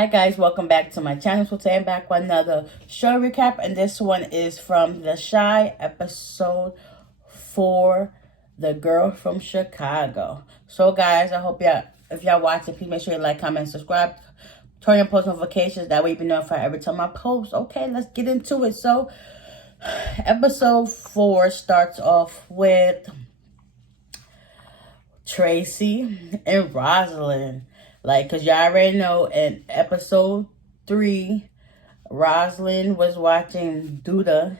Hi guys, welcome back to my channel. So today I'm back with another show recap, and this one is from The Chi, episode 4, The Girl from Chicago. So guys, I hope if y'all watching, please make sure you like, comment, subscribe, turn on post notifications, that way you be notified every time I post. Okay, let's get into it. So episode 4 starts off with Tracy and Rosalind. Cause y'all already know in episode 3, Rosalind was watching Duda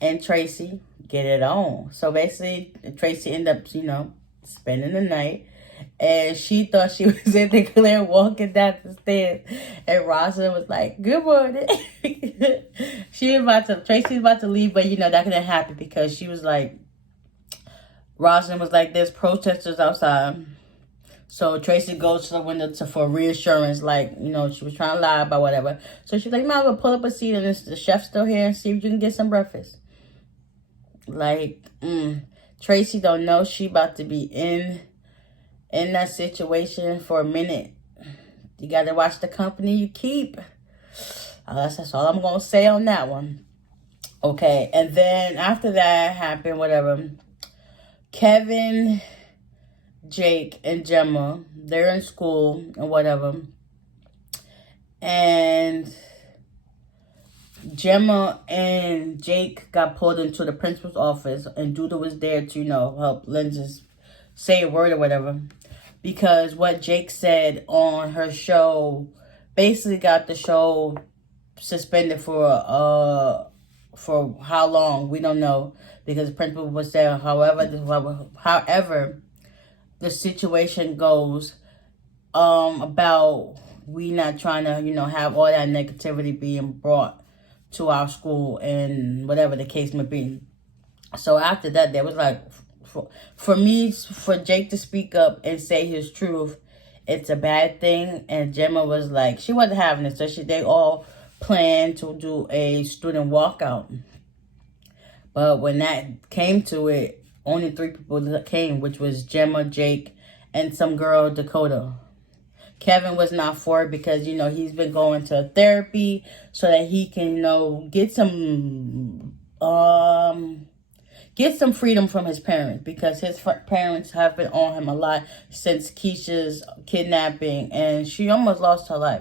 and Tracy get it on. So basically, Tracy ended up, spending the night. And she thought she was in the clear walking down the stairs. And Rosalind was like, good morning. Tracy's about to leave, but that couldn't happen because she was like, Rosalind was like, there's protesters outside. So Tracy goes to the window for reassurance, she was trying to lie about whatever. So she's like, you might as well pull up a seat and the chef's still here and see if you can get some breakfast. Tracy don't know she about to be in that situation for a minute. You got to watch the company you keep. That's all I'm going to say on that one. Okay, and then after that happened, whatever, Kevin, Jake, and Gemma, they're in school and whatever. And Gemma and Jake got pulled into the principal's office, and Duda was there to, help Lindsay say a word or whatever. Because what Jake said on her show basically got the show suspended for how long, we don't know. Because the principal was there. However, the situation goes about we not trying to, have all that negativity being brought to our school and whatever the case may be. So after that, there was like, for Jake to speak up and say his truth, it's a bad thing. And Gemma was like, she wasn't having it. So they all planned to do a student walkout. But when that came to it, only 3 people came, which was Gemma, Jake, and some girl, Dakota. Kevin was not for it because, he's been going to therapy so that he can, get some freedom from his parents, because his parents have been on him a lot since Keisha's kidnapping, and she almost lost her life.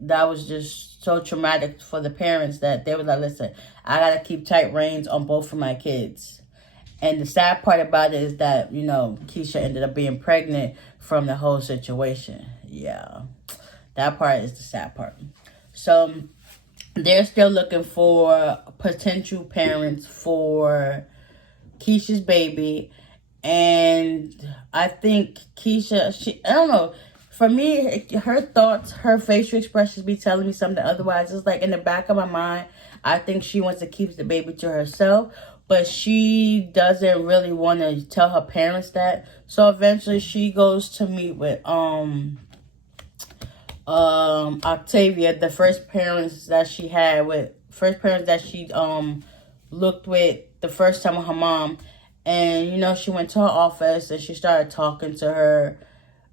That was just so traumatic for the parents that they were like, listen, I got to keep tight reins on both of my kids. And the sad part about it is that, Keisha ended up being pregnant from the whole situation. Yeah, that part is the sad part. So they're still looking for potential parents for Keisha's baby. And I think Keisha, I don't know. For me, her thoughts, her facial expressions be telling me something otherwise. It's like in the back of my mind, I think she wants to keep the baby to herself, but she doesn't really want to tell her parents that. So eventually she goes to meet with Octavia, the first parents that she looked with the first time with her mom. And she went to her office and she started talking to her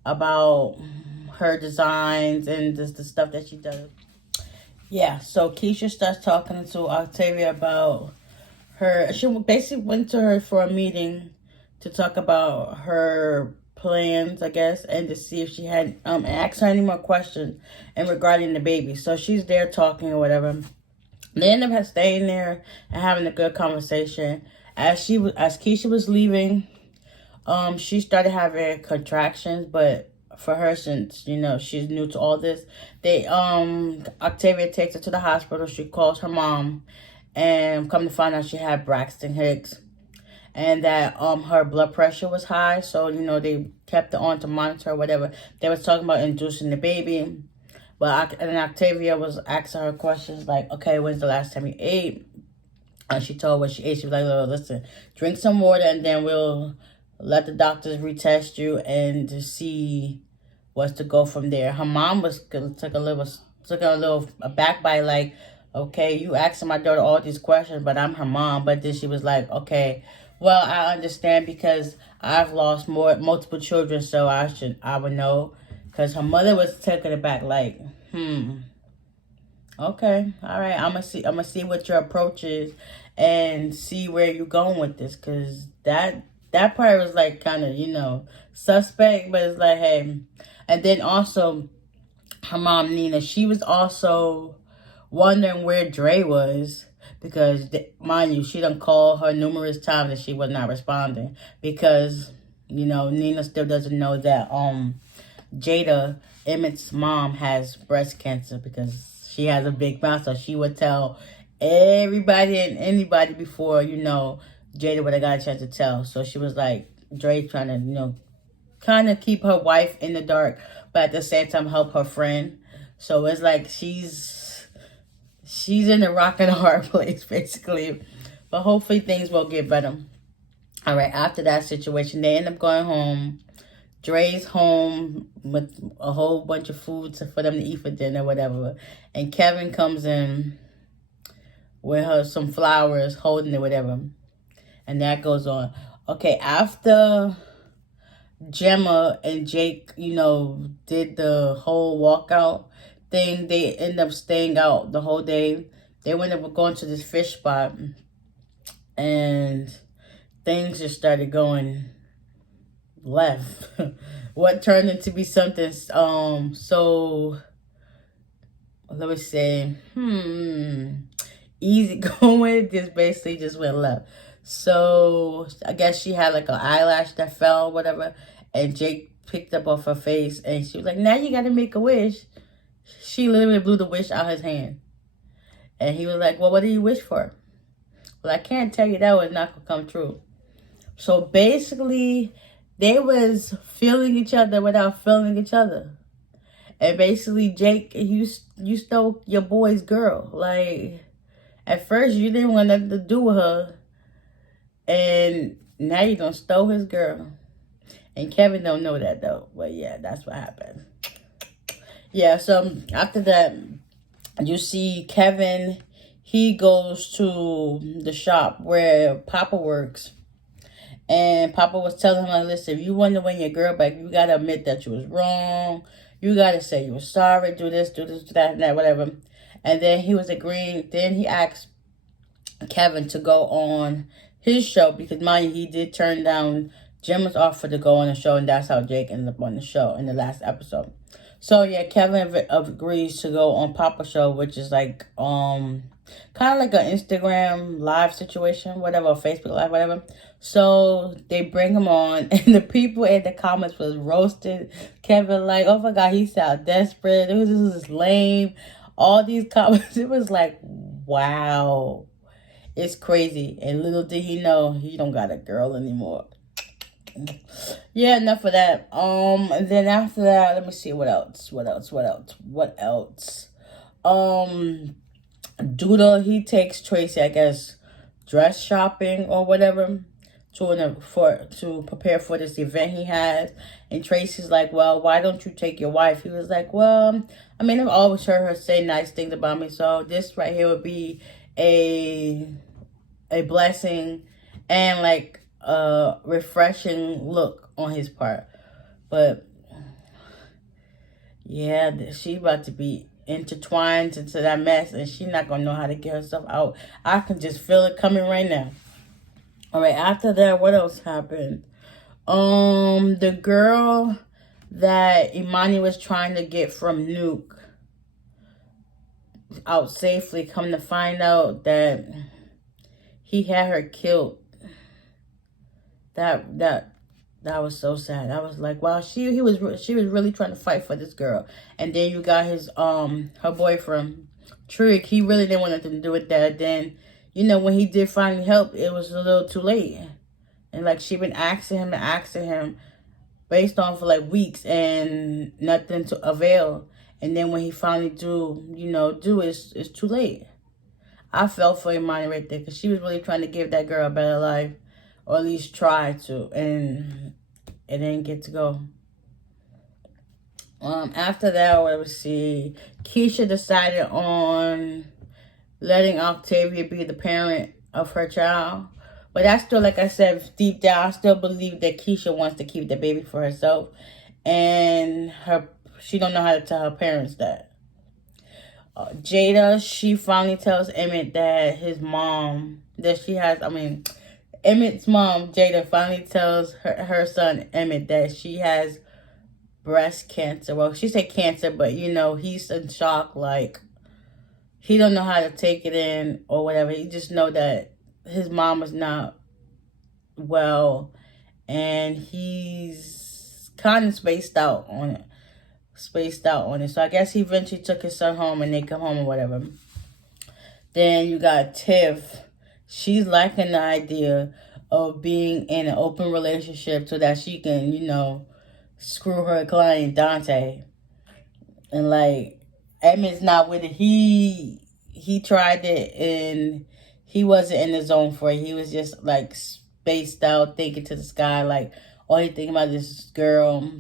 about her designs and the stuff that she does. Yeah, so Keisha starts talking to Octavia about her. She basically went to her for a meeting to talk about her plans, I guess, and to see if she had asked her any more questions and regarding the baby. So she's there talking or whatever. They end up staying there and having a good conversation. As Keisha was leaving, she started having contractions, but for her, since she's new to all this, Octavia takes her to the hospital. She calls her mom, and come to find out she had Braxton Hicks, and that her blood pressure was high. So they kept her on to monitor her, whatever. They was talking about inducing the baby, but Octavia was asking her questions like, okay, when's the last time you ate? And she told what she ate. She was like, listen, drink some water, and then we'll let the doctors retest you and to see what's to go from there. Her mom took a little aback by like, okay, you asking my daughter all these questions, but I'm her mom. But then she was like, okay, well, I understand because I've lost multiple children, so I would know. Because her mother was taking it back like, okay, all right, I'm gonna see what your approach is and see where you're going with this. Because that part was like kind of, suspect, but it's like, hey. And then also, her mom, Nina, she was also wondering where Dre was. Because, mind you, she done called her numerous times and she was not responding. Because, Nina still doesn't know that Jada, Emmett's mom, has breast cancer because she has a big mouth. So she would tell everybody and anybody before, Jada would have got a chance to tell. So she was like, Dre trying to, kind of keep her wife in the dark, but at the same time help her friend. So it's like she's in a rock and a hard place, basically. But hopefully things will get better. All right, after that situation, they end up going home. Dre's home with a whole bunch of food for them to eat for dinner, whatever. And Kevin comes in with some flowers, holding it, whatever. And that goes on. Okay, after Gemma and Jake, did the whole walkout thing, they end up staying out the whole day. They went up going to this fish spot, and things just started going left. What turned into be something so, let me say, easy going, just basically just went left. So I guess she had like an eyelash that fell, whatever, and Jake picked up off her face, and she was like, now you gotta make a wish. She literally blew the wish out his hand. And he was like, well, what do you wish for? Well, I can't tell you, that was not gonna come true. So basically, they was feeling each other without feeling each other. And basically, Jake, you stole your boy's girl. Like, at first, you didn't want nothing to do with her. And now you done stole his girl. And Kevin don't know that, though. But yeah, that's what happened. Yeah, so after that, you see Kevin, he goes to the shop where Papa works. And Papa was telling him, like, listen, if you want to win your girl back, you got to admit that you was wrong. You got to say you were sorry, do this, do that, and that, whatever. And then he was agreeing. Then he asked Kevin to go on his show because, mind you, he did turn down Gemma's offer to go on the show. And that's how Jake ended up on the show in the last episode. So, yeah, Kevin agrees to go on Papa's show, which is like, kind of like an Instagram live situation, whatever, Facebook live, whatever. So they bring him on, and the people in the comments was roasting Kevin like, oh my God, he sound desperate. This is lame. All these comments, it was like, wow, it's crazy. And little did he know, he don't got a girl anymore. Yeah, enough of that. And then after that, let me see what else. Duda, he takes Tracy, I guess, dress shopping or whatever to prepare for this event he has. And Tracy's like, well, why don't you take your wife? He was like, well, I mean, I've always heard her say nice things about me, so this right here would be a blessing and like a refreshing look on his part. But yeah, she about to be intertwined into that mess, and she's not gonna know how to get herself out. I can just feel it coming right now. All right, after that, what else happened? The girl that Imani was trying to get from Nuke out safely, come to find out that he had her killed. That was so sad. I was like, wow, she was really trying to fight for this girl. And then you got his her boyfriend, Trig. He really didn't want nothing to do with that. Then, when he did finally help, it was a little too late. And like she been asking him based on for like weeks and nothing to avail. And then when he finally do it's too late. I felt for Imani right there because she was really trying to give that girl a better life. Or at least try to, and it didn't get to go. After that, let's see. Keisha decided on letting Octavia be the parent of her child. But I still, like I said, deep down, I still believe that Keisha wants to keep the baby for herself. And she don't know how to tell her parents that. Jada, she finally tells Emmett that his mom, that she has, Emmett's mom, Jada, finally tells her son, Emmett, that she has breast cancer. Well, she said cancer, but, he's in shock. Like, he don't know how to take it in or whatever. He just know that his mom is not well, and he's kind of spaced out on it. So I guess he eventually took his son home, and they come home or whatever. Then you got Tiff. She's liking the idea of being in an open relationship so that she can, screw her client Dante. And like, Edmund's not with it. He tried it, and he wasn't in the zone for it. He was just like spaced out, thinking to the sky, like all he thinking about is this girl.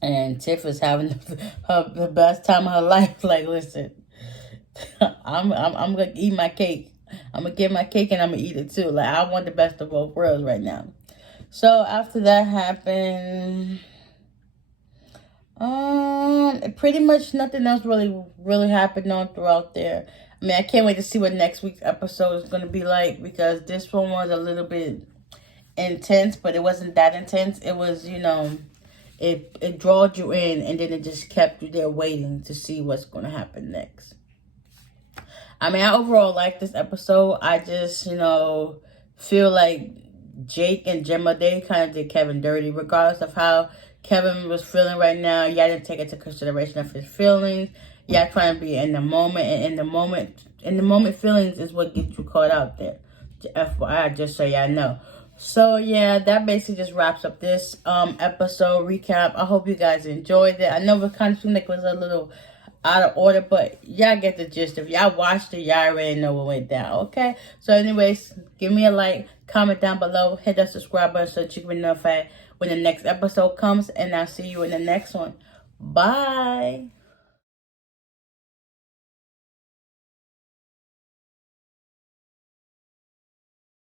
And Tiff is having the best time of her life. Like, listen, I'm gonna eat my cake. I'm gonna get my cake and I'm gonna eat it too. Like, I want the best of both worlds right now. So after that happened, pretty much nothing else really happened on throughout there. I mean, I can't wait to see what next week's episode is gonna be like, because this one was a little bit intense, but it wasn't that intense. It was, it drawed you in, and then it just kept you there waiting to see what's gonna happen next. I mean, I overall like this episode. I just, feel like Jake and Gemma, they kind of did Kevin dirty, regardless of how Kevin was feeling right now. Y'all didn't take into consideration of his feelings. Y'all trying to be in the moment, and in the moment feelings is what gets you caught out there. FYI, just so y'all know. So yeah, that basically just wraps up this episode recap. I hope you guys enjoyed it. I know it kind of seemed like it was a little out of order, but y'all get the gist. If y'all watched it, y'all already know what went down, okay? So anyways, give me a like, comment down below, hit that subscribe button so that you can be notified when the next episode comes, and I'll see you in the next one. Bye.